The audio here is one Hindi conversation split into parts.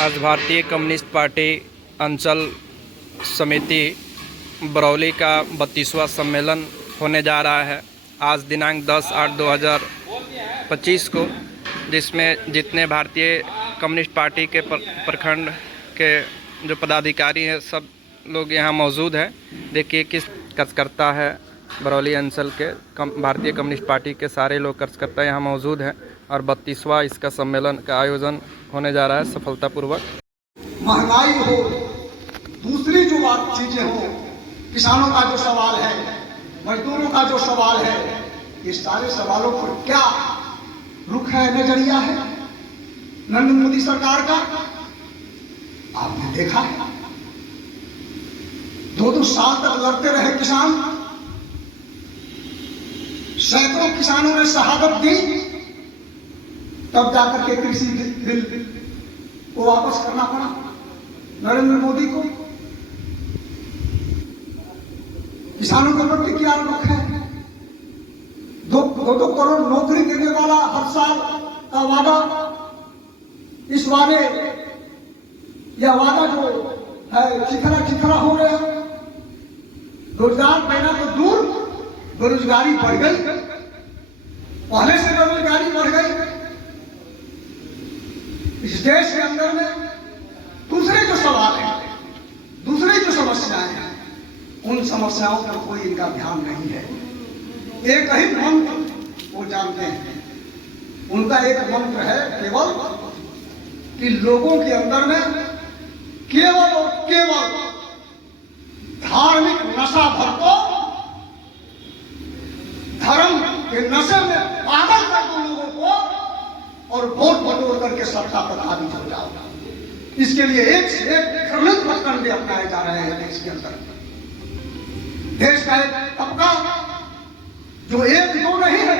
आज भारतीय कम्युनिस्ट पार्टी अंचल समिति बरौली का 32वां सम्मेलन होने जा रहा है। आज दिनांक 10/8/2025 को, जिसमें जितने भारतीय कम्युनिस्ट पार्टी के प्रखंड के जो पदाधिकारी हैं सब लोग यहाँ मौजूद हैं। देखिए किस कार्यकर्ता है बरौली अंचल के भारतीय कम्युनिस्ट पार्टी के सारे लोग कार्यकर्ता यहाँ मौजूद हैं और 32वां इसका सम्मेलन का आयोजन होने जा रहा है सफलतापूर्वक। महंगाई हो, दूसरी जो बात चीजें हो, किसानों का जो सवाल है, मजदूरों का जो सवाल है, ये सारे सवालों पर क्या रुख है, नजरिया है नरेंद्र मोदी सरकार का? आपने देखा है 2-2 साल तक लड़ते रहे किसान, सैकड़ों किसानों ने शहादत दी, तब जाकर के कृषि बिल को वापस करना पड़ा नरेंद्र मोदी को। किसानों के प्रति क्या रुख है? 2 करोड़ नौकरी देने वाला हर साल का वादा, इस वादे या वादा जो है चिखरा हो गया। रोजगार देना तो दूर, बेरोजगारी बढ़ गई, पहले से बेरोजगारी बढ़ गई। इस देश के अंदर में दूसरे जो सवाल हैं, दूसरी जो समस्याएं हैं, उन समस्याओं पर कोई इनका ध्यान नहीं है। एक ही मंत्र वो जानते हैं, उनका एक मंत्र है केवल कि लोगों के अंदर में केवल और केवल धार्मिक नशा भर को, धर्म के नशे में पागल कर दो लोगों को और वोट बटोर करके सत्ता पर हावी हो जाओ। इसके लिए एक से एक घृणित हथकंडे अपनाए जा रहे हैं देश के अंदर। देश का एक तबका जो 1-2 नहीं है,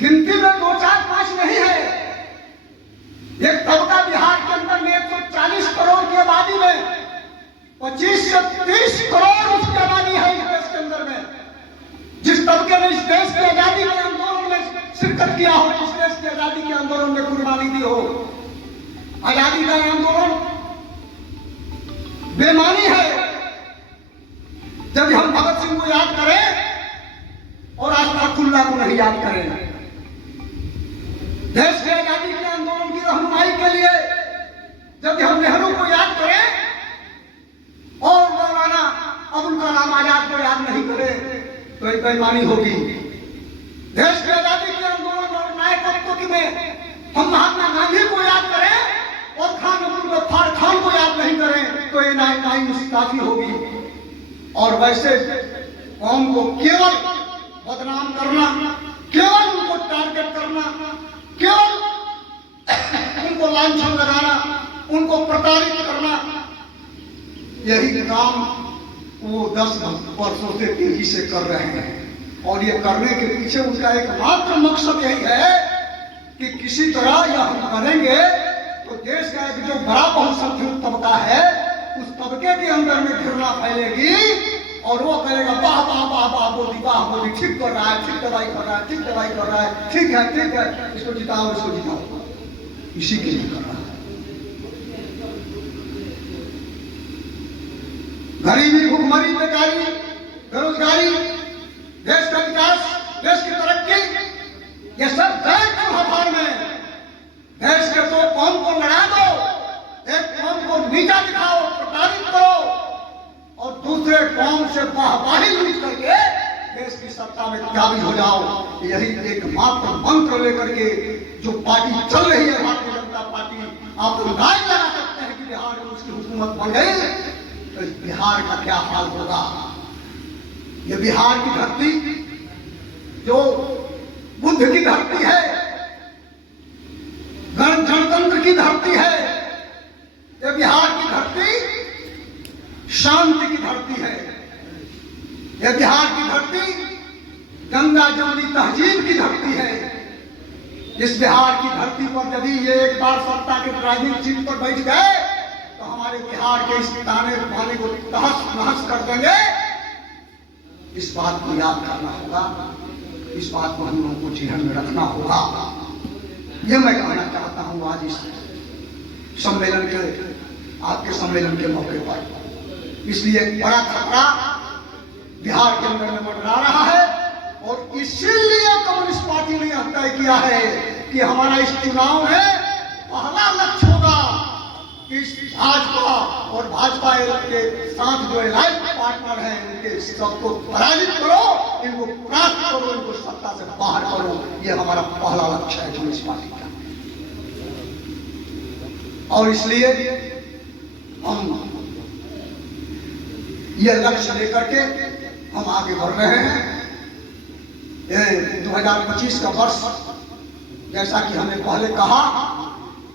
गिनती में 2, 4, 5 नहीं है, एक तबका बिहार के अंदर में 140 करोड़ की आबादी में 25 से 30 करोड़ उसकी आबादी है इस देश के अंदर में। जिस तबके ने इस देश की आजादी के आंदोलन में शिरकत किया हो, इस देश की आजादी के आंदोलन में कुर्बानी दी हो, आजादी का आंदोलन बेमानी है। जब हम भगत सिंह को याद करें और अश्फाकुल्लाह को नहीं याद करें, देश की आजादी के आंदोलन की रहनुमाई के लिए जब हम नेहरू को याद करें और मौलाना अबुल कलाम आजाद को याद नहीं करें तो एक बेईमानी होगी। देश की आजादी के आंदोलन और नायकत्व में हम महात्मा गांधी को याद करें और खान अब्दुल गफ्फार खान को याद नहीं करें तो ये नाइंसाफी होगी। और वैसे कौम को केवल बदनाम करना, केवल उनको टारगेट करना, केवल उनको लांछन लगाना, उनको प्रताड़ित करना, यही काम वो 10 वर्षों से तेजी से कर रहे हैं। और ये करने के पीछे उनका एकमात्र मकसद यही है कि किसी तरह यह हम करेंगे तो देश का एक जो बड़ा बहुसंख्यक तबका है उस तबके के अंदर में घृणा फैलेगी और वो कहेगा वाह वाह वाह वाह मोदी, वाह मोदी, ठीक कर रहा है, ठीक दवाई कर रहा है, ठीक दवाई कर रहा है, ठीक है, इसको जिताओ, इसको जिताओ। इसी के लिए कर रहा है। गरीबी, भूखमरी, बेकारी, बेरोजगारी, देश का विकास, देश की तरक्की, ये सब देश के व्यापार में देश के 2 कौम को लड़ा दो, एक कौम को नीचा दिखाओ, प्रताड़ित करो और दूसरे कौम से बाहबाही लूट करके देश की सत्ता में काबिज हो जाओ। यही एकमात्र मंत्र लेकर के जो पार्टी चल रही है भारतीय जनता पार्टी, आप अंदाज लगा सकते हैं कि बिहार में उसकी हुकूमत बन गई तो बिहार का क्या हाल होगा। ये बिहार की धरती जो बुद्ध की धरती है, गणतंत्र की धरती है, ये बिहार की धरती शांति की धरती है। ये बिहार की धरती गंगा जमुनी तहजीब की धरती है। इस बिहार की धरती पर यदि ये एक बार सत्ता के ड्राइविंग सीट पर बैठ गए तो हमारे बिहार के इस ताने बाने को तहस नहस कर देंगे। इस बात को याद करना होगा, इस बात को हम लोगों को जीवन में रखना होगा। ये मैं कहना चाहता हूँ आज इस सम्मेलन के, आपके सम्मेलन के मौके पर। इसलिए एक बड़ा खतरा बिहार के अंदर में मंडरा रहा है और इसीलिए कम्युनिस्ट पार्टी ने यह तय किया है कि हमारा इस चुनाव में पहला लक्ष्य होगा कि भाजपा और भाजपा के साथ जो एलाइड पार्टनर हैं उनके सबको पराजित करो, इनको परास्त करो, इनको सत्ता से बाहर करो। ये हमारा पहला लक्ष्य है कम्युनिस्ट पार्टी का। और इसलिए हम ये लक्ष्य लेकर के हम आगे बढ़ रहे हैं। ये 2025 का वर्ष, जैसा कि हमने पहले कहा,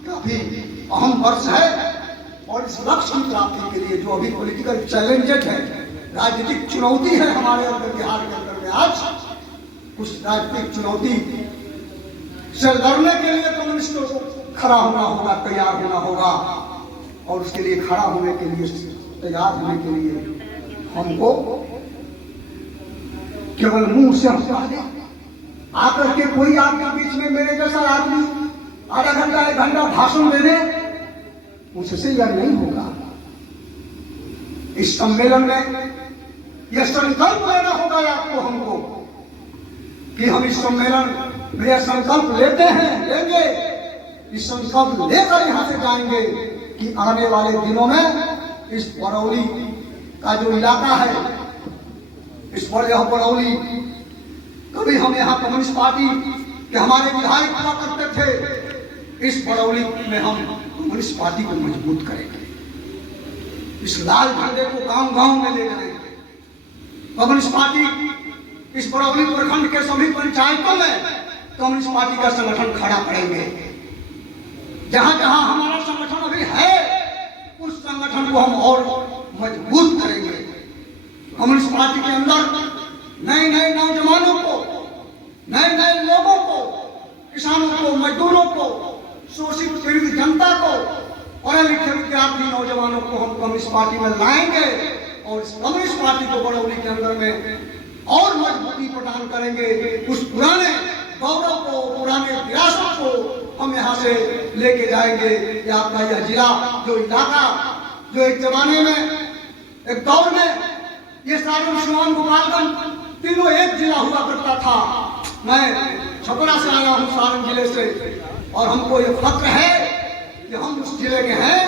काफी अहम वर्ष है और इस लक्ष्य की प्राप्ति के लिए जो अभी पॉलिटिकल चैलेंजेस है, राजनीतिक चुनौती है हमारे अंदर, बिहार के अंदर में आज उस राजनीतिक चुनौती से लड़ने के लिए कम्युनिस्टों को खड़ा होना होगा, तैयार होना होगा। और उसके लिए खड़ा होने के लिए, तैयार होने के लिए हमको केवल मुंह से हम आकर के कोई आपके बीच में मेरे जैसा आदमी आधा घंटा 1 घंटा भाषण दे दे, उससे यह नहीं होगा। इस सम्मेलन में यह संकल्प लेना होगा आपको, हमको, कि हम इस सम्मेलन में यह संकल्प लेते हैं, लेंगे। इस संकल्प लेकर यहां से जाएंगे कि आने वाले दिनों में इस बरौली का जो इलाका है, इस बरौली, कभी हम यहाँ कम्युनिस्ट पार्टी के हमारे विधायक हुआ करते थे, इस बरौली में हम कम्युनिस्ट पार्टी को मजबूत करेंगे। इस लाल झंडे को गांव-गांव में ले जाएंगे। कम्युनिस्ट पार्टी इस बरौली प्रखंड के सभी पंचायतों में कम्युनिस्ट पार्टी का संगठन खड़ा करेंगे। जहां जहां हमारा संगठन अभी है, उस संगठन को हम और मजबूत करेंगे। कम्युनिस्ट पार्टी के अंदर नए नए नौजवानों को, नए नए लोगों को, किसानों को, मजदूरों को, शोषित पीड़ित जनता को, पढ़े लिखे विद्यार्थी नौजवानों को हम कम्युनिस्ट पार्टी में लाएंगे और इस कम्युनिस्ट पार्टी को बरौली के अंदर में और मजबूती प्रदान करेंगे। उस पुराने गौरव को, पुराने विरासत को हम यहाँ से लेके जाएंगे कि आपका यह जिला, जो इलाका, जो एक जमाने में, एक दौर में ये सारण, सिवान, गोपालगंज तीनों एक जिला हुआ करता था। मैं छपरा से आया हूँ, सारण जिले से, और हमको ये फक्र है कि हम उस जिले के हैं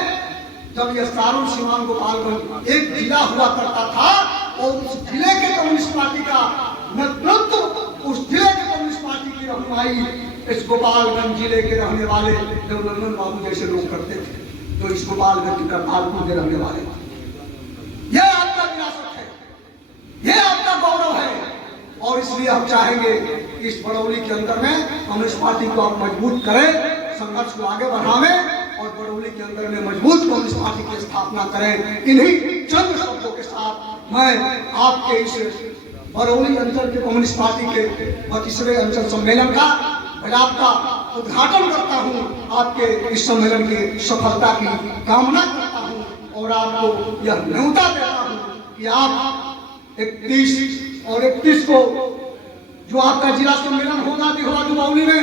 जब ये सारण, सिवान, गोपालगंज एक जिला हुआ करता था और उस जिले के कम्युनिस्ट पार्टी का नेतृत्व, उस जिले के कम्युनिस्ट पार्टी की रहनुमाई इस गोपालगंज जिले के रहने वाले देवनंदन बाबू जैसे लोग करते थे, जो इस गोपालगंज के करतारपुर के रहने वाले थे। यह आपका विरासत है, यह आपका गौरव है। और इसलिए हम चाहेंगे कि इस बरौली के अंदर में कम्युनिस्ट पार्टी को आप मजबूत करें, संघर्ष को आगे बढ़ावें और बरौली के अंदर में मजबूत कम्युनिस्ट पार्टी की स्थापना करें। इन्हीं चंद शब्दों के साथ मैं आपके इस बरौली अंचल के कम्युनिस्ट पार्टी के 25वें अंचल सम्मेलन का आपका उद्घाटन करता हूँ। आपके इस सम्मेलन की सफलता की कामना करता हूँ और आपको यह न्योता देता हूँ कि आप 31 और 31 को जो आपका जिला सम्मेलन होगा दिघवा दुबौली में,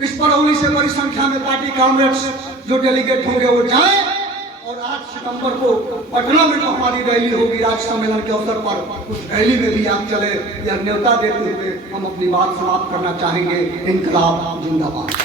इस बरौली से बड़ी संख्या में पार्टी कांग्रेस जो डेलीगेट होंगे वो जाएं। और 8 सितंबर को पटना में जो हमारी रैली होगी राज्य सम्मेलन के अवसर पर, उस रैली में भी आप चले। यह न्योता देते हुए हम अपनी बात समाप्त करना चाहेंगे। इनकलाब जिंदाबाद।